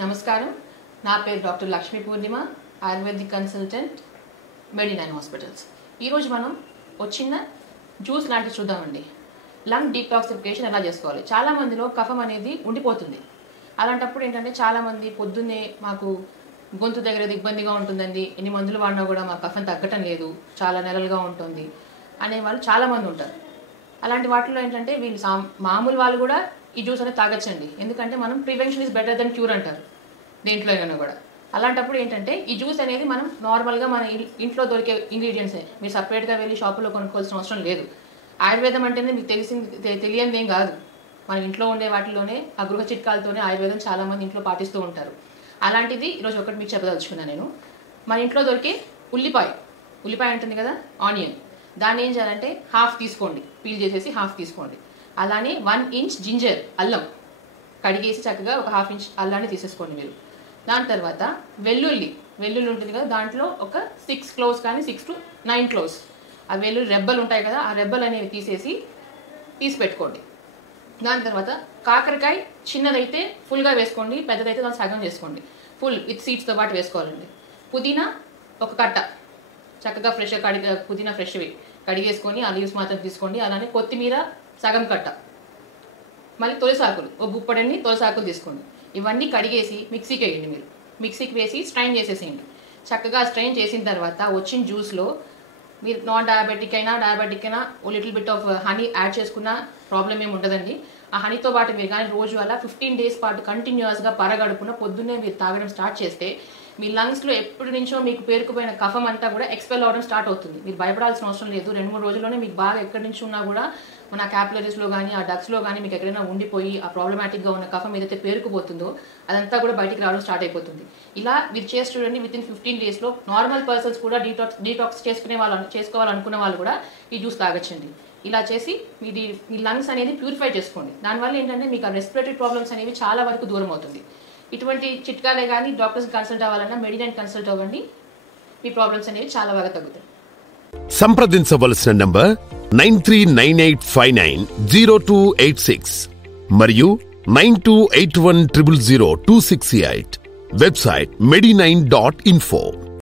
నమస్కారం నా పేరు డాక్టర్ లక్ష్మీ పూర్ణిమ ఆయుర్వేదిక్ కన్సల్టెంట్ మెడి9 హాస్పిటల్స్ ఈ రోజు మనం చిన్న జ్యూస్ లాంటి చూద్దామండి లంగ్ డీటాక్సిఫికేషన్ ఎలా చేసుకోవాలి చాలా మందిలో కఫం అనేది ఉండిపోతుంది అలాంటప్పుడు ఏంటంటే చాలా మంది పొద్దున్నే మాకు గొంతు దగ్గర ఇబ్బందిగా ఉంటుందండి ఎన్ని మందులు వాడినా కూడా మా కఫం తగ్గటం లేదు చాలా నెలలుగా ఉంటుంది అనే వాళ్ళు చాలా మంది ఉంటారు అలాంటి వాటిలో ఏంటంటే వీళ్ళు మామూలు వాళ్ళు కూడా ఈ జ్యూస్ అనేది తాగొచ్చండి ఎందుకంటే మనం prevention is better than cure అంటారు దేంట్లో అయినా కూడా అలాంటప్పుడు ఏంటంటే ఈ జ్యూస్ అనేది మనం నార్మల్గా మన ఇంట్లో దొరికే ఇంగ్రీడియంట్సే మీరు సపరేట్గా వెళ్ళి షాపులో కొనుక్కోవాల్సిన అవసరం లేదు ఆయుర్వేదం అంటేనే మీకు తెలియనిదేం కాదు మన ఇంట్లో ఉండే వాటిలోనే ఆ గృహ చిట్కాలతోనే ఆయుర్వేదం చాలామంది ఇంట్లో పాటిస్తూ ఉంటారు అలాంటిది ఈరోజు ఒకటి మీకు చెప్పదలుచుకున్నాను నేను మన ఇంట్లో దొరికే ఉల్లిపాయ ఉంటుంది కదా ఆనియన్ దాన్ని ఏం చేయాలంటే హాఫ్ తీసుకోండి పీల్ చేసేసి హాఫ్ తీసుకోండి అలానే 1 ఇంచ్ జింజర్ అల్లం కడిగేసి చక్కగా ఒక హాఫ్ ఇంచ్ అల్లాన్ని తీసేసుకోండి మీరు దాని తర్వాత వెల్లుల్లి ఉంటుంది కదా దాంట్లో ఒక 6 క్లోవ్స్ కానీ 6 to 9 క్లోవ్స్ ఆ వెల్లుల్లి రెబ్బలు ఉంటాయి కదా ఆ రెబ్బలు అనేవి తీసి పెట్టుకోండి దాని తర్వాత కాకరకాయ చిన్నదైతే ఫుల్గా వేసుకోండి పెద్దదైతే దాన్ని సగం చేసుకోండి ఫుల్ విత్ సీడ్స్తో పాటు వేసుకోవాలండి పుదీనా ఒక కట్ట చక్కగా ఫ్రెష్గా పుదీనా ఫ్రెష్వి కడిగేసుకొని ఆ లీవ్స్ మాత్రం తీసుకోండి అలానే కొత్తిమీర సగం కట్ట మళ్ళీ తొలిసాకులు ఒక గుప్పడన్ని తొలిసాకులు తీసుకోండి ఇవన్నీ కడిగేసి మిక్సీకి వేయండి మీరు మిక్సీకి వేసి స్ట్రైన్ చేసేసేయండి చక్కగా స్ట్రైన్ చేసిన తర్వాత వచ్చిన జ్యూస్లో మీరు నాన్ డయాబెటిక్ అయినా a little bit of honey add చేసుకున్న ప్రాబ్లం ఏమి ఉండదండి ఆ హనీతో పాటు మీరు కానీ రోజు అలా 15 days పాటు కంటిన్యూస్గా పరగడుపున పొద్దున్నే మీరు తాగడం స్టార్ట్ చేస్తే మీ లంగ్స్లో ఎప్పటి నుంచో మీకు పేరుకుపోయిన కఫం అంతా కూడా ఎక్స్పెల్ అవడం స్టార్ట్ అవుతుంది మీరు భయపడాల్సిన అవసరం లేదు 2-3 రోజుల్లోనే మీకు బాగా ఎక్కడి నుంచి ఉన్నా కూడా మన క్యాపిలరీస్లో కానీ ఆ డక్స్లో కానీ మీకు ఎక్కడైనా ఉండిపోయి ఆ ప్రాబ్లమాటిక్గా ఉన్న కఫం ఏదైతే పేరుకుపోతుందో అదంతా కూడా బయటికి రావడం స్టార్ట్ అయిపోతుంది ఇలా మీరు చేసి చూడండి విత్ ఇన్ 15 daysలో నార్మల్ పర్సన్స్ కూడా డీటాక్స్ చేసుకోవాలనుకున్న వాళ్ళు కూడా ఈ జ్యూస్ తాగొచ్చండి ఇలా చేసి మీ లంగ్స్ అనేది ప్యూరిఫై చేసుకోండి దానివల్ల ఏంటంటే మీకు ఆ రెస్పిరేటరీ ప్రాబ్లమ్స్ అనేవి చాలా వరకు దూరం అవుతుంది ఇటువంటి చిట్కాలే కానీ డాక్టర్స్ కన్సల్ట్ అవ్వాలన్నా మెడి9 కన్సల్ట్ అవ్వండి మీ ప్రాబ్లమ్స్ అనేవి చాలా బాగా తగ్గుతాయి సంప్రదించవలసిన నంబర్ 9398590286 మరియు 9281000268 వెబ్సైట్ medi9.info